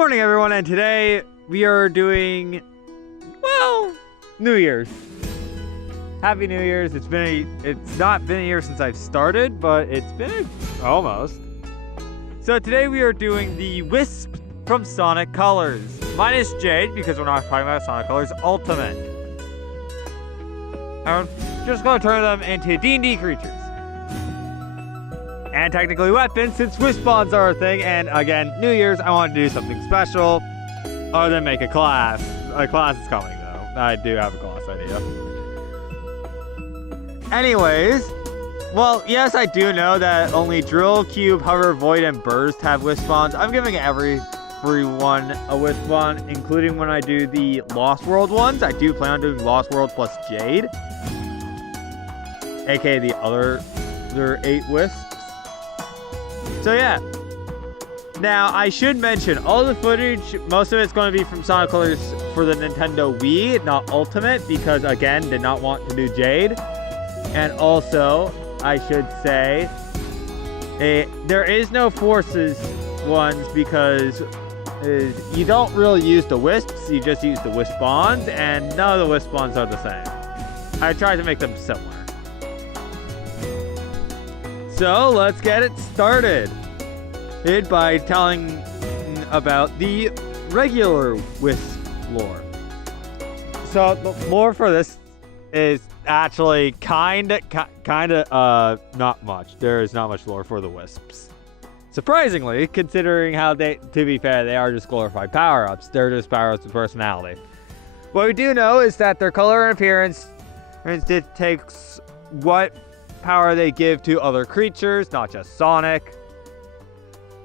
morning, everyone, and today we are doing, well, New Year's. Happy New Year's. It's not been a year since I've started, but it's been almost. So today we are doing the Wisp from Sonic Colors. Minus Jade, because we're not talking about Sonic Colors Ultimate. I'm just going to turn them into D&D creatures. And technically weapons, since Wisp bonds are a thing, and again, New Year's, I wanted to do something special, other than make a class. A class is coming, though. I do have a class idea. Anyways, well, yes, I do know that only Drill, Cube, Hover, Void, and Burst have Wisp bonds. I'm giving everyone a Wisp bond, including when I do the Lost World ones. I do plan on doing Lost World plus Jade, aka the other 8 Wisps. So yeah. Now, I should mention, all the footage, most of it's going to be from Sonic Colors for the Nintendo Wii, not Ultimate, because, again, did not want to do Jade. And also, I should say, there is no Forces ones because you don't really use the Wisps, you just use the Wisp bonds, and none of the Wisp bonds are the same. I tried to make them similar. So, let's get it started. By telling about the regular Wisp lore. So the lore for this is actually kinda not much. There is not much lore for the Wisps. Surprisingly, considering how to be fair, they are just glorified power-ups. They're just power-ups with personality. What we do know is that their color and appearance dictates what power they give to other creatures, not just Sonic.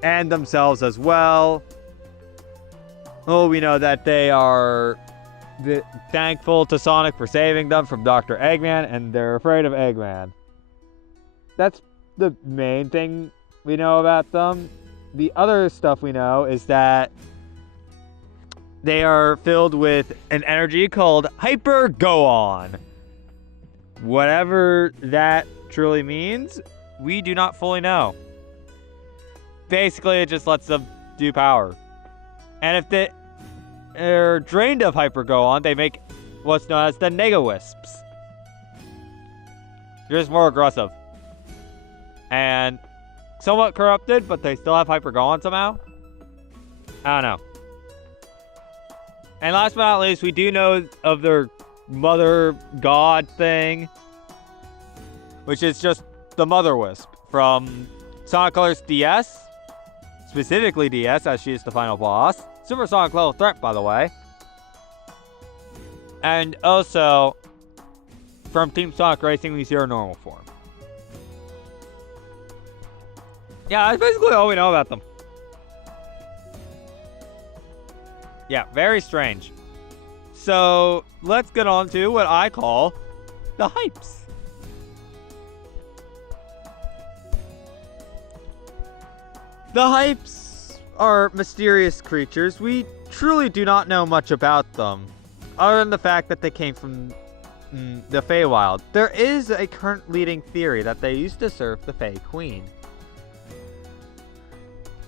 And themselves as well. Oh, we know that they are thankful to Sonic for saving them from Dr. Eggman, and they're afraid of Eggman. That's the main thing we know about them. The other stuff we know is that they are filled with an energy called Hyper Go-On. Whatever that truly means, we do not fully know. Basically, it just lets them do power. And if they're drained of Hyper Go-On, they make what's known as the Nega Wisps. They're just more aggressive. And somewhat corrupted, but they still have Hyper Go-On somehow. I don't know. And last but not least, we do know of their Mother God thing, which is just the Mother Wisp from Sonic Colors DS. Specifically DS, as she is the final boss. Supersonic level threat, by the way. And also, from Team Sonic Racing, we see her normal form. Yeah, that's basically all we know about them. Yeah, very strange. So, let's get on to what I call the Hyisp. The Hyisp are mysterious creatures. We truly do not know much about them, other than the fact that they came from the Feywild. There is a current leading theory that they used to serve the Fey Queen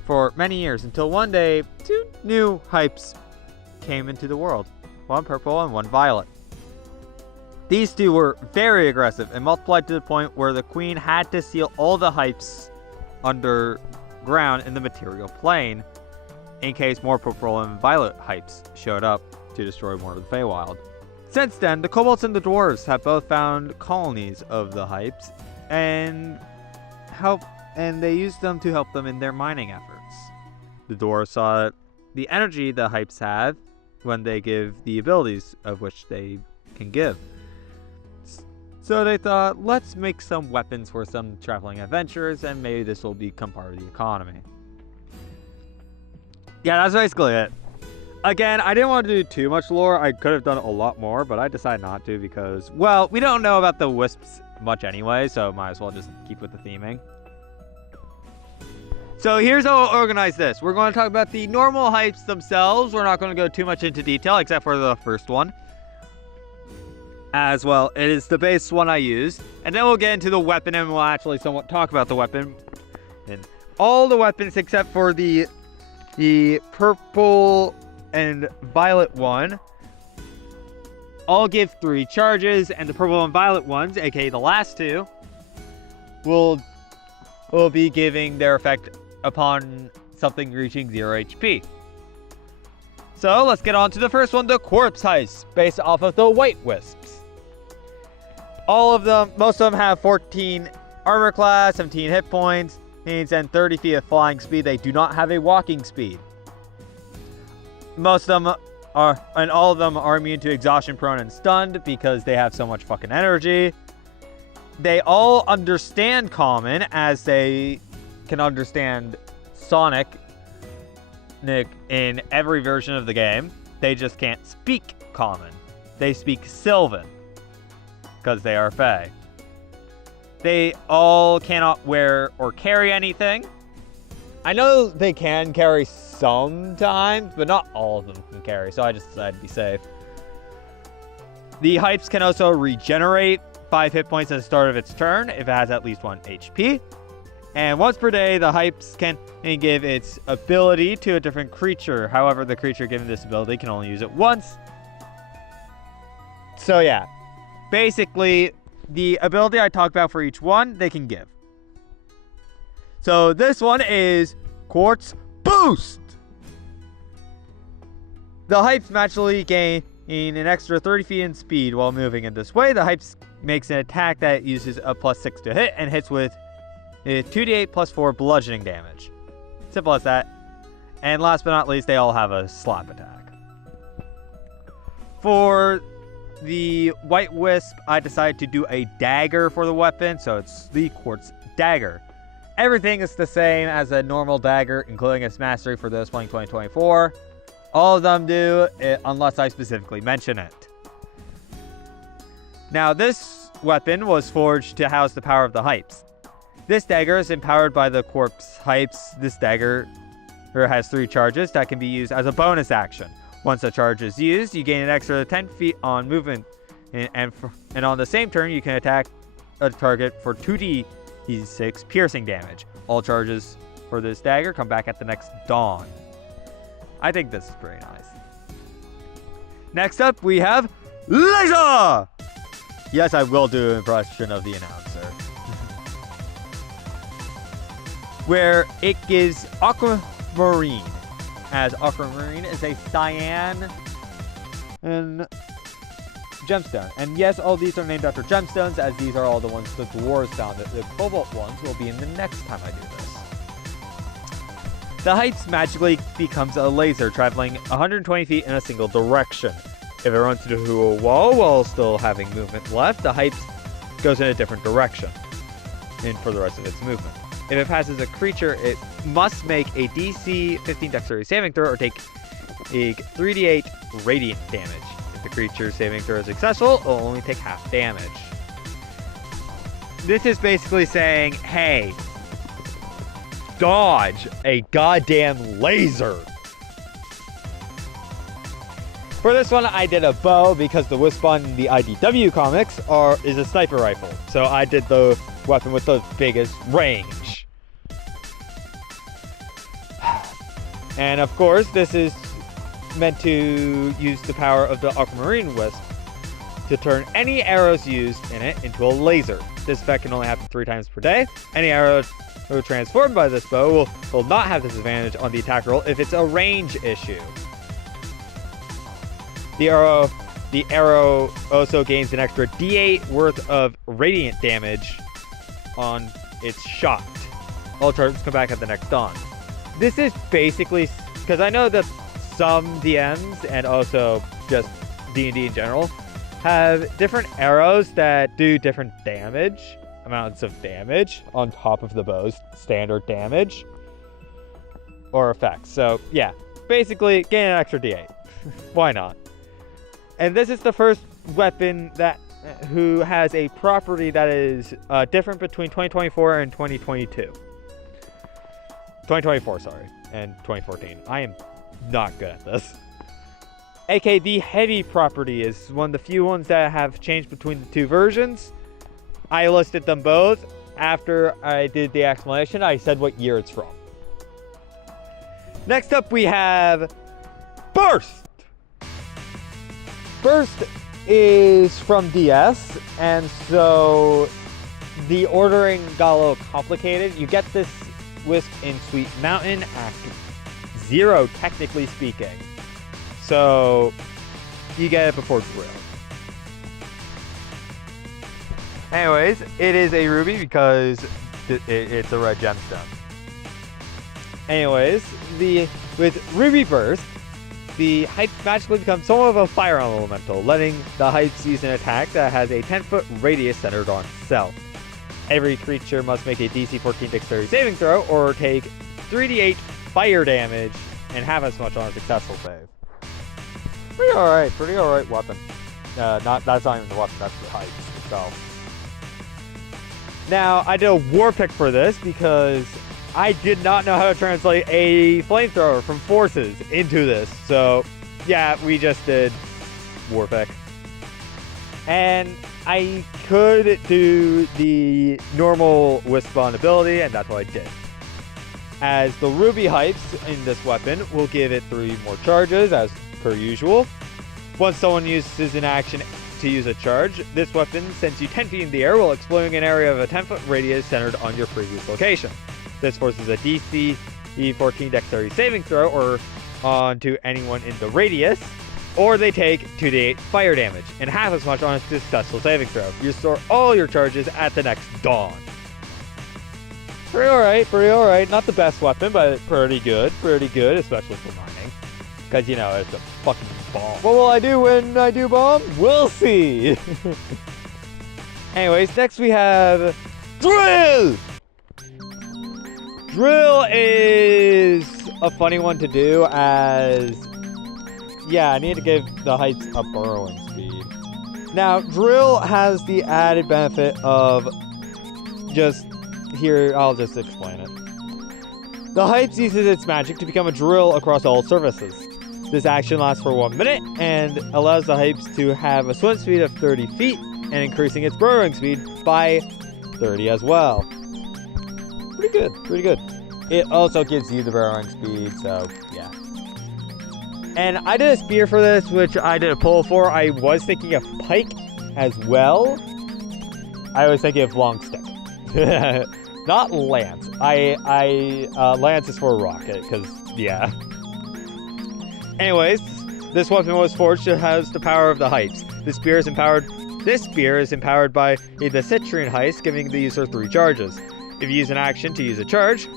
for many years, until one day, 2 new Hyisp came into the world. One purple and one violet. These 2 were very aggressive and multiplied to the point where the Queen had to seal all the Hyisp underground in the material plane in case more purple and violet Hyisp showed up to destroy more of the Feywild. Since then, the kobolds and the dwarves have both found colonies of the Hyisp and they used them to help them in their mining efforts. The dwarves saw the energy the Hyisp have when they give the abilities of which they can give. So they thought, let's make some weapons for some traveling adventurers, and maybe this will become part of the economy. Yeah, that's basically it. Again, I didn't want to do too much lore. I could have done a lot more, but I decided not to because, well, we don't know about the Wisps much anyway, so might as well just keep with the theming. So here's how we'll organize this. We're going to talk about the normal Hyisp themselves. We're not going to go too much into detail, except for the first one. As well, it is the base one I use. And then we'll get into the weapon, and we'll actually somewhat talk about the weapon. And all the weapons except for the the purple and violet one all give 3 charges, and the purple and violet ones, aka the last 2, will be giving their effect upon something reaching 0 HP. So let's get on to the first one, the Corpse Hyisp, based off of the White Wisps. All of them, most of them have 14 armor class, 17 hit points, and 30 feet of flying speed. They do not have a walking speed. Most of them are, and all of them are immune to exhaustion, prone, and stunned because they have so much fucking energy. They all understand common, as they can understand Sonic in every version of the game. They just can't speak common. They speak Sylvan because they are Fae. They all cannot wear or carry anything. I know they can carry sometimes, but not all of them can carry, so I just decided to be safe. The Hyisp can also regenerate 5 hit points at the start of its turn if it has at least 1 HP. And once per day, the Hyisp can give its ability to a different creature. However, the creature given this ability can only use it once. So yeah, basically, the ability I talked about for each one, they can give. So this one is Quartz Boost. The Hyisp naturally gain an extra 30 feet in speed while moving in this way. The Hyisp makes an attack that uses a +6 to hit and hits with 2d8 plus 4 bludgeoning damage. Simple as that. And last but not least, they all have a slap attack. For the White Wisp, I decided to do a dagger for the weapon, so it's the Quartz Dagger. Everything is the same as a normal dagger, including its mastery for those playing 2024. All of them do, unless I specifically mention it. Now, this weapon was forged to house the power of the Hyisp. This dagger is empowered by the Corpse Hyisp. This dagger has 3 charges that can be used as a bonus action. Once a charge is used, you gain an extra 10 feet on movement, and on the same turn, you can attack a target for 2d6 piercing damage. All charges for this dagger come back at the next dawn. I think this is pretty nice. Next up, we have Laser! Yes, I will do an impression of the announcer. Where it gives Aquamarine, as Aquamarine is a cyan and gemstone. And yes, all these are named after gemstones, as these are all the ones the dwarves found. The cobalt ones will be in the next time I do this. The Hyisp magically becomes a laser, traveling 120 feet in a single direction. If it runs into a wall while still having movement left, the Hyisp goes in a different direction for the rest of its movement. If it passes a creature, it must make a DC 15 dexterity saving throw or take a 3d8 radiant damage. If the creature's saving throw is successful, it will only take half damage. This is basically saying, hey, dodge a goddamn laser. For this one, I did a bow because the Wisp on the IDW comics is a sniper rifle. So I did the weapon with the biggest range. And of course, this is meant to use the power of the Aquamarine Wisp to turn any arrows used in it into a laser. This effect can only happen 3 times per day. Any arrow transformed by this bow will not have this advantage on the attack roll if it's a range issue. The arrow also gains an extra D8 worth of radiant damage on its shot. All charges come back at the next dawn. This is basically, because I know that some DMs and also just D&D in general have different arrows that do different amounts of damage on top of the bow's standard damage or effects. So yeah, basically gain an extra D8. Why not? And this is the first weapon that who has a property that is different between 2024 and 2022. 2024, sorry, and 2014. I am not good at this. AK, the heavy property is one of the few ones that have changed between the 2 versions. I listed them both. After I did the explanation, I said what year it's from. Next up, we have Burst. Burst is from DS, and so the ordering got a little complicated. You get this Wisp in Sweet Mountain, Act 0, technically speaking. So you get it before Drill. Anyways, it is a ruby because it's a red gemstone. Anyways, with Ruby Burst, the Hyisp magically becomes somewhat of a fire elemental, letting the Hyisp use an attack that has a 10-foot radius centered on itself. Every creature must make a DC 14 dexterity saving throw or take 3d8 fire damage and half as much on a successful save. Pretty alright weapon. That's not even the weapon, that's the Hyisp itself. Now, I did a war pick for this because I did not know how to translate a flamethrower from forces into this. So, yeah, we just did war pick. And I could do the normal Wisp Bond ability, and that's what I did. As the Ruby Hyisp in this weapon will give it 3 more charges, as per usual. Once someone uses an action to use a charge, this weapon sends you 10 feet in the air while exploring an area of a 10-foot radius centered on your previous location. This forces a DC 14 dexterity saving throw or onto anyone in the radius, or they take 2d8 fire damage and half as much on a successful saving throw. You store all your charges at the next dawn. Pretty alright. Not the best weapon, but pretty good, especially for mining. Because, you know, it's a fucking bomb. What will I do when I do bomb? We'll see. Anyways, next we have Drill! Drill is a funny one to do as, yeah, I need to give the Hyisp a burrowing speed. Now, Drill has the added benefit of I'll just explain it. The Hyisp uses its magic to become a drill across all surfaces. This action lasts for 1 minute and allows the Hyisp to have a swim speed of 30 feet and increasing its burrowing speed by 30 as well. Pretty good. It also gives you the burrowing speed, so yeah. And I did a spear for this, which I did a pull for. I was thinking of pike as well. I was thinking of long stick. Not lance. Lance is for a rocket, because, yeah. Anyways, this weapon was forged to house the power of the Hyisp. This spear is empowered by the Citrine Hyisp, giving the user 3 charges. If you use an action to use a charge,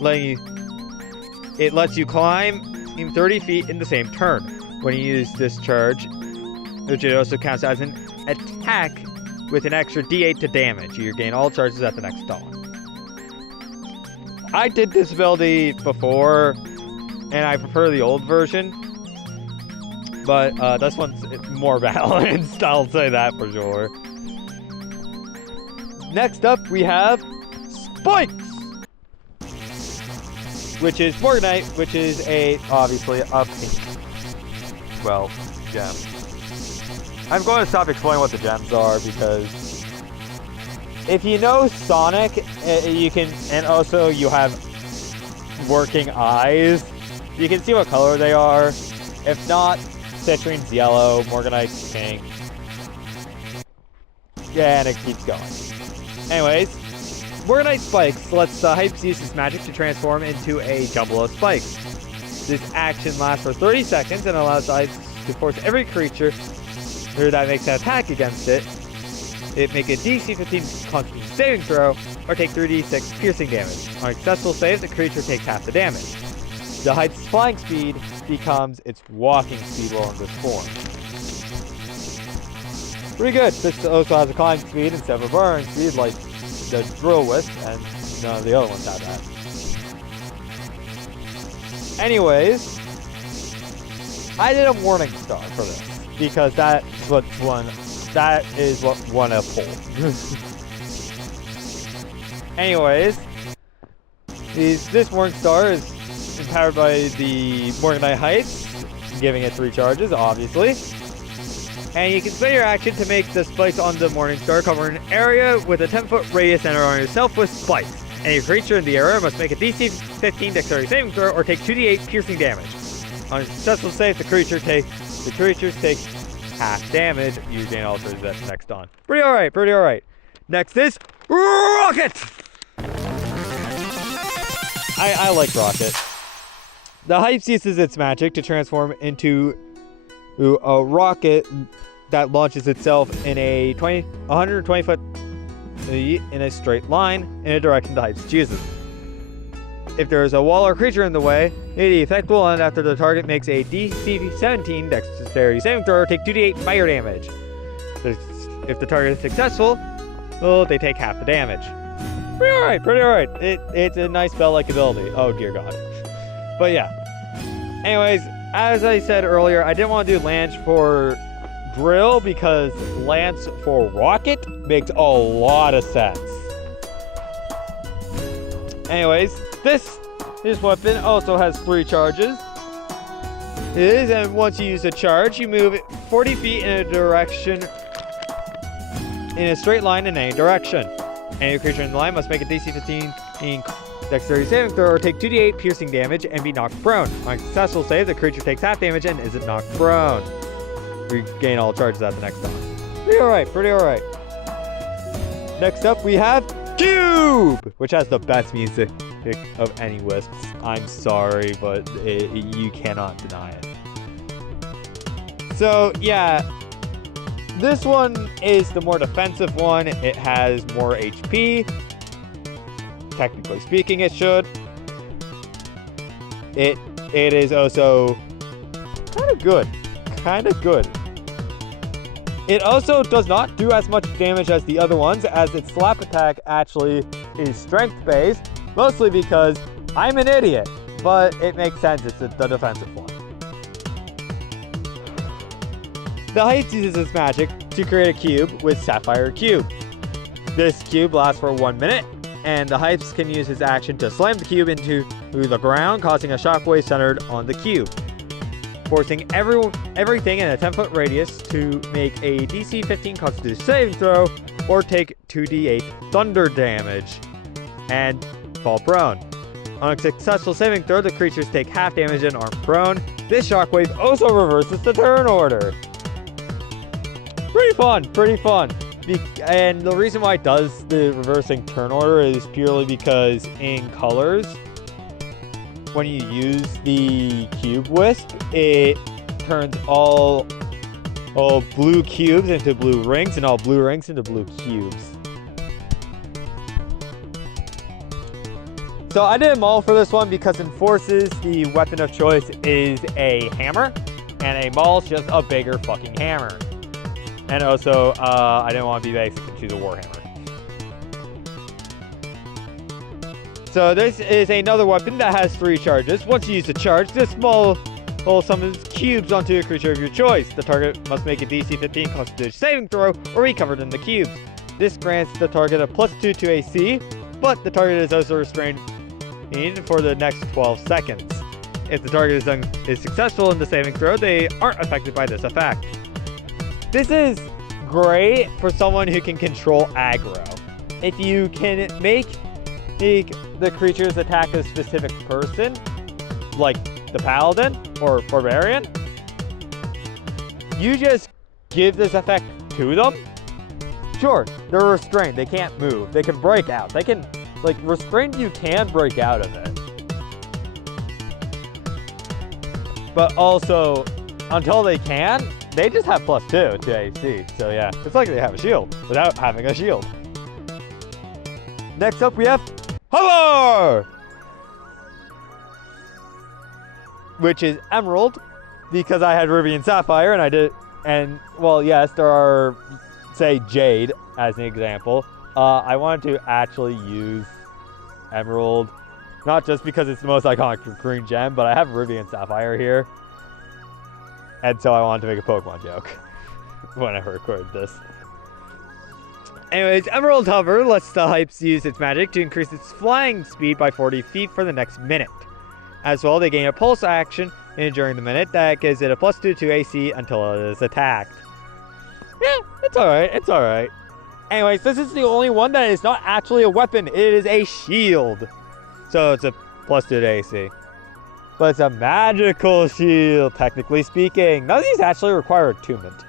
it lets you climb in 30 feet in the same turn. When you use this charge, which it also counts as an attack with an extra d8 to damage, you gain all charges at the next dawn. I did this ability before, and I prefer the old version, but this one's more balanced, I'll say that for sure. Next up, we have Spikes, which is Morganite, which is obviously a pink, gem. I'm going to stop explaining what the gems are because if you know Sonic, you can, and also you have working eyes, you can see what color they are. If not, Citrine's yellow, Morganite's pink. Yeah, and it keeps going. Anyways, Morganite Spikes lets the Hyisp use its magic to transform into a jumble of spikes. This action lasts for 30 seconds and allows the Hyisp to force every creature that makes an attack against it make a DC 15 constant saving throw or take 3d6 piercing damage. On a successful save, the creature takes half the damage. The Hyisp flying speed becomes its walking speed while in this form. Pretty good. This also has a climbing speed instead of a burrowing speed like the Drill Wisp, and none of the other ones have that. Anyways, I did a Morning Star for this because that is what won a poll. Anyways, this Morning Star is empowered by the Morganite Hyisp, giving it 3 charges, obviously. And you can spend your action to make the spikes on the Morning Star cover an area with a 10-foot radius centered on yourself with spikes. Any creature in the area must make a DC 15 dexterity saving throw or take 2d8 piercing damage. On a successful save, the creatures take half damage. You gain all turns that's next on. Pretty alright, pretty alright. Next is Rocket! I like Rocket. The Hyisp uses its magic to transform into a rocket that launches itself in a 120 foot in a straight line in a direction the Hyisp chooses. If there is a wall or creature in the way, the effect will end after the target makes a DC 17 dexterity saving throw or take 2d8 fire damage. If the target is successful, well, they take half the damage. Pretty alright, pretty alright. It's a nice spell-like ability. Oh dear god. But yeah. Anyways, as I said earlier, I didn't want to do Lance for Drill because Lance for Rocket makes a lot of sense. Anyways, this weapon also has 3 charges. And once you use a charge, you move 40 feet in a direction, in a straight line in any direction. Any creature in the line must make a DC 15 dexterity saving throw or take 2d8 piercing damage and be knocked prone. On a successful save, the creature takes half damage and isn't knocked prone. Regain all charges at the next time. Pretty alright, pretty alright. Next up, we have Cube, which has the best music of any Wisps. I'm sorry, but you cannot deny it. So, yeah, this one is the more defensive one. It has more HP. Technically speaking, it should. It is also kind of good. Kind of good. It also does not do as much damage as the other ones, as its slap attack actually is strength-based, mostly because I'm an idiot, but it makes sense, it's the defensive one. The Hyisp uses its magic to create a cube with Sapphire Cube. This cube lasts for 1 minute, and the Hyisp can use his action to slam the cube into the ground, causing a shockwave centered on the cube, forcing everything in a 10-foot radius to make a DC 15 Constitution saving throw or take 2d8 thunder damage and fall prone. On a successful saving throw, the creatures take half damage and aren't prone. This shockwave also reverses the turn order. Pretty fun, pretty fun. And the reason why it does the reversing turn order is purely because in colors, when you use the Cube Wisp, it turns all blue cubes into blue rings and all blue rings into blue cubes. So I did Maul for this one because in Forces, the weapon of choice is a hammer, and a Maul's just a bigger fucking hammer. And also, I didn't want to be basic and choose a Warhammer. So this is another weapon that has 3 charges. Once you use a charge, this Maul summons cubes onto a creature of your choice. The target must make a DC 15 Constitution saving throw or be covered in the cubes. This grants the target a +2 to AC, but the target is also restrained for the next 12 seconds. If the target is successful in the saving throw, they aren't affected by this effect. This is great for someone who can control aggro. If you can make the creatures attack a specific person, like the Paladin or Barbarian, you just give this effect to them. Sure, they're restrained, they can't move, they can break out, they can, like, restrained you can break out of it. But also, until they can, they just have +2 to AC. So yeah, it's like they have a shield without having a shield. Next up we have Hover! Which is Emerald, because I had Ruby and Sapphire and well, yes, there are, say, Jade as an example. I wanted to actually use Emerald, not just because it's the most iconic green gem, but I have Ruby and Sapphire here. And so I wanted to make a Pokemon joke when I recorded this. Anyways, Emerald Hover lets the Hyisp use its magic to increase its flying speed by 40 feet for the next minute. As well, they gain a pulse action during the minute that gives it a +2 to AC until it is attacked. Yeah, it's alright, it's alright. Anyways, this is the only one that is not actually a weapon. It is a shield. So it's a +2 to AC. But it's a magical shield, technically speaking. None of these actually require attunement.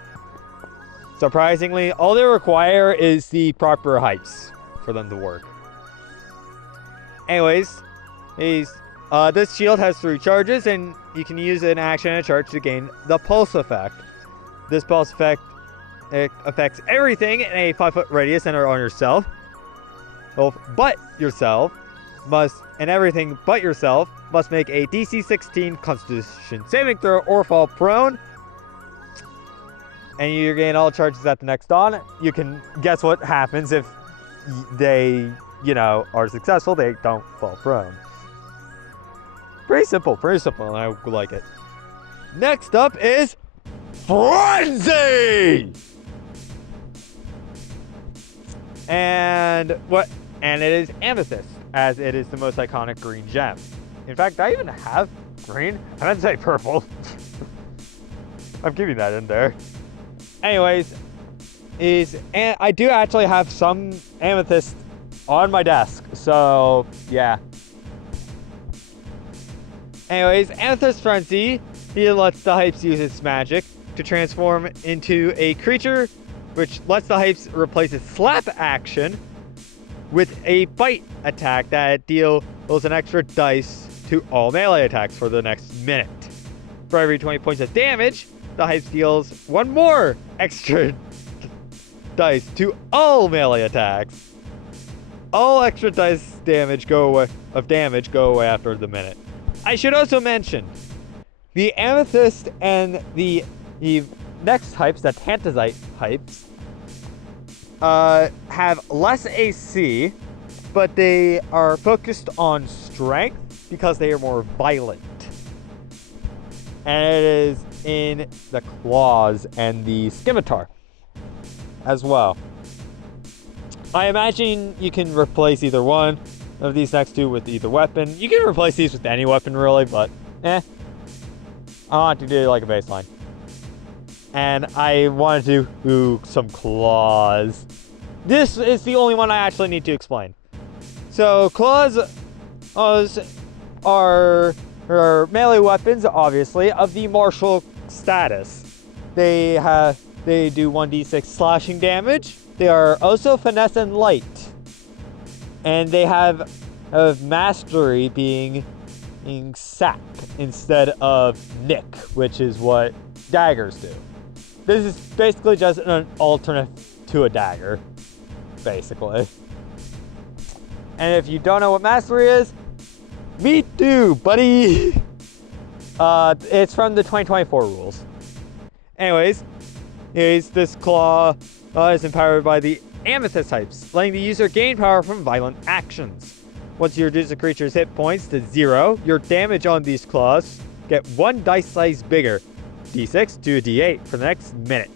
Surprisingly, all they require is the proper hypes for them to work. Anyways, this shield has 3 charges, and you can use an action and a charge to gain the pulse effect. This pulse effect affects everything in a 5-foot radius centered on yourself. Everything but yourself must make a DC 16 Constitution saving throw or fall prone. And you gain all charges at the next dawn. You can guess what happens if they, are successful. They don't fall prone. Pretty simple, and I like it. Next up is Frenzy! And it is Amethyst, as it is the most iconic green gem. In fact, I even have green. I meant to say purple. I'm keeping that in there. Anyways, I do actually have some Amethyst on my desk, so yeah. Anyways, Amethyst Frenzy, he lets the Hyisp use its magic to transform into a creature, which lets the Hyisp replace its slap action with a bite attack that deals an extra dice to all melee attacks for the next minute. For every 20 points of damage, the Hyisp deals 1 more extra dice to all melee attacks. All extra dice damage go away after the minute. I should also mention, the Amethyst and the next Hyisp, the Tantazite Hyisp, have less AC, but they are focused on strength because they are more violent. And it is in the claws and the scimitar as well. I imagine you can replace either one of these next 2 with either weapon. You can replace these with any weapon really, but I want to do like a baseline. And I wanted to do some claws. This is the only one I actually need to explain. So claws are melee weapons, obviously, of the martial status. They do 1d6 slashing damage. They are also finesse and light. And they have mastery being sap instead of nick, which is what daggers do. This is basically just an alternate to a dagger, basically. And if you don't know what mastery is, me too, buddy! It's from the 2024 rules. Anyways, this claw is empowered by the Amethyst Hyisp, letting the user gain power from violent actions. Once you reduce a creature's hit points to 0, your damage on these claws get 1 dice size bigger, d6 to a d8, for the next minute.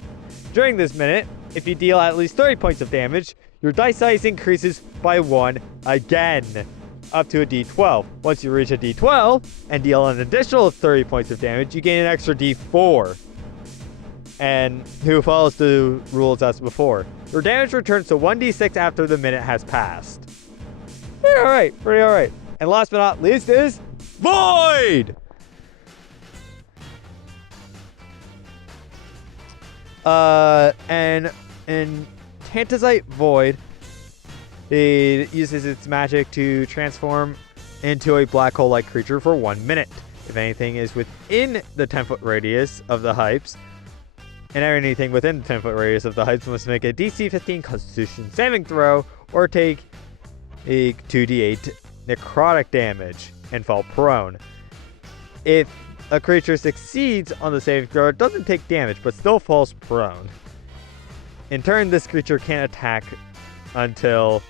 During this minute, if you deal at least 30 points of damage, your dice size increases by 1 again, up to a d12. Once you reach a d12 and deal an additional 30 points of damage, you gain an extra d4. And who follows the rules as before. Your damage returns to 1d6 after the minute has passed. Pretty alright. And last but not least is Void! And in Tantazite Void, it uses its magic to transform into a black hole-like creature for 1 minute. If anything is within the 10-foot radius of the Hyisp, and anything within the 10-foot radius of the Hyisp must make a DC 15 Constitution saving throw or take a 2d8 necrotic damage and fall prone. If a creature succeeds on the saving throw, it doesn't take damage but still falls prone. In turn, this creature can't attack until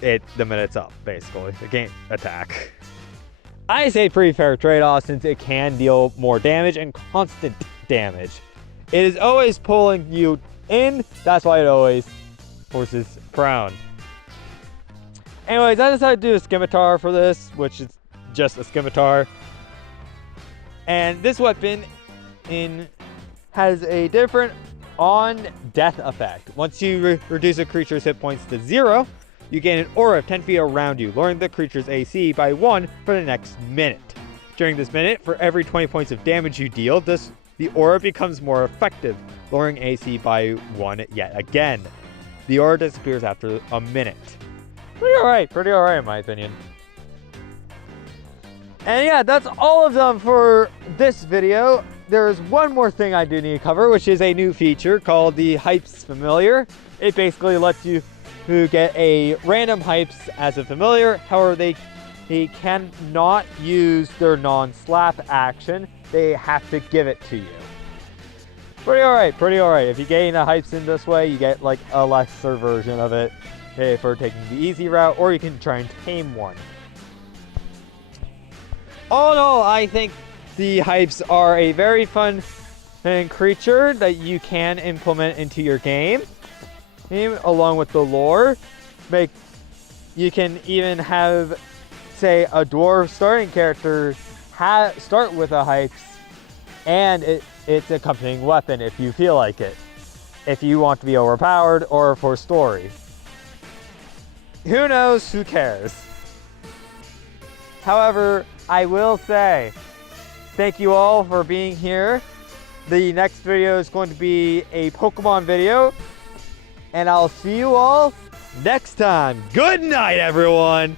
the minute's up, basically. It can't attack. I say pretty fair trade-off since it can deal more damage and constant damage. It is always pulling you in, that's why it always forces prone. Anyways, I decided to do a scimitar for this, which is just a scimitar. And this weapon has a different on death effect. Once you reduce a creature's hit points to 0, you gain an aura of 10 feet around you, lowering the creature's AC by 1 for the next minute. During this minute, for every 20 points of damage you deal, the aura becomes more effective, lowering AC by 1 yet again. The aura disappears after a minute. Pretty alright in my opinion. And yeah, that's all of them for this video. There's one more thing I do need to cover, which is a new feature called the Hyisp familiar. It basically lets you get a random Hyisp as a familiar. However, they cannot use their non-slap action. They have to give it to you. Pretty alright. If you gain a Hyisp in this way, you get like a lesser version of it for taking the easy route, or you can try and tame one. All in all, I think the Hyisp are a very fun creature that you can implement into your game, along with the lore. You can even have, say, a dwarf starting character start with a Hyisp and its accompanying weapon if you feel like it. If you want to be overpowered or for story. Who knows? Who cares? However, I will say, thank you all for being here. The next video is going to be a Pokemon video. And I'll see you all next time. Good night, everyone!